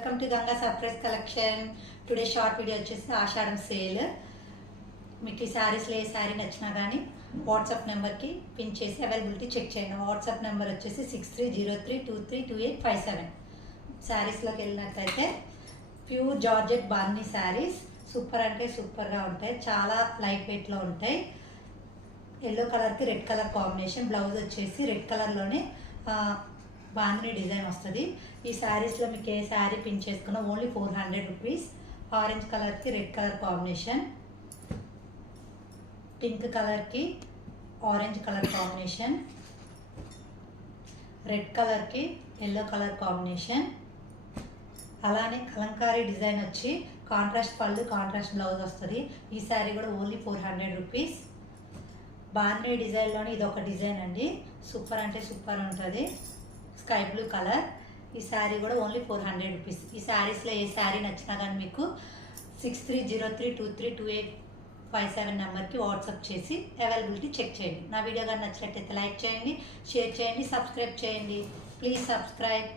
Welcome to Ganga surprise collection. Today short video వచ్చేసి ఆషాఢం sale. మీకు ఈ శారీస్లో ఏ శారీ నచ్చినా కానీ వాట్సాప్ నెంబర్కి పిన్ చేసి అవైలబిలిటీ చెక్ చేయండి. వాట్సాప్ నెంబర్ వచ్చేసి 6303232857. శారీస్లోకి వెళ్ళినట్లయితే ప్యూర్ జార్జెట్ బార్నీ శారీస్ సూపర్ అంటే సూపర్గా ఉంటాయి. చాలా లైట్ వెయిట్లో ఉంటాయి. ఎల్లో కలర్కి రెడ్ కలర్ కాంబినేషన్. బ్లౌజ్ వచ్చేసి రెడ్ కలర్లోనే బాందిని డిజైన్ వస్తుంది. ఈ శారీస్లో మీకు ఏ శారీ పిన్ చేసుకున్నా ఓన్లీ 400 రూపీస్. ఆరెంజ్ కలర్కి రెడ్ కలర్ కాంబినేషన్, పింక్ కలర్కి ఆరెంజ్ కలర్ కాంబినేషన్, రెడ్ కలర్కి ఎల్లో కలర్ కాంబినేషన్. అలానే కలంకారీ డిజైన్ వచ్చి కాంట్రాస్ట్ పళ్ళు కాంట్రాస్ట్ బ్లౌజ్ వస్తుంది. ఈ శారీ కూడా ఓన్లీ 400 రూపీస్. బాందిని డిజైన్లోని ఇది ఒక డిజైన్ అండి. సూపర్ అంటే సూపర్ ఉంటుంది. Sky blue colour. ఈ శారీ కూడా ఓన్లీ 400 రూపీస్. ఈ శారీస్లో ఏ శారీ నచ్చినా కానీ మీకు 6303232857 నెంబర్కి వాట్సాప్ చేసి అవైలబిలిటీ చెక్ చేయండి. నా వీడియో కానీ నచ్చినట్టయితే లైక్ చేయండి, షేర్ చేయండి, సబ్స్క్రైబ్ చేయండి. Please subscribe.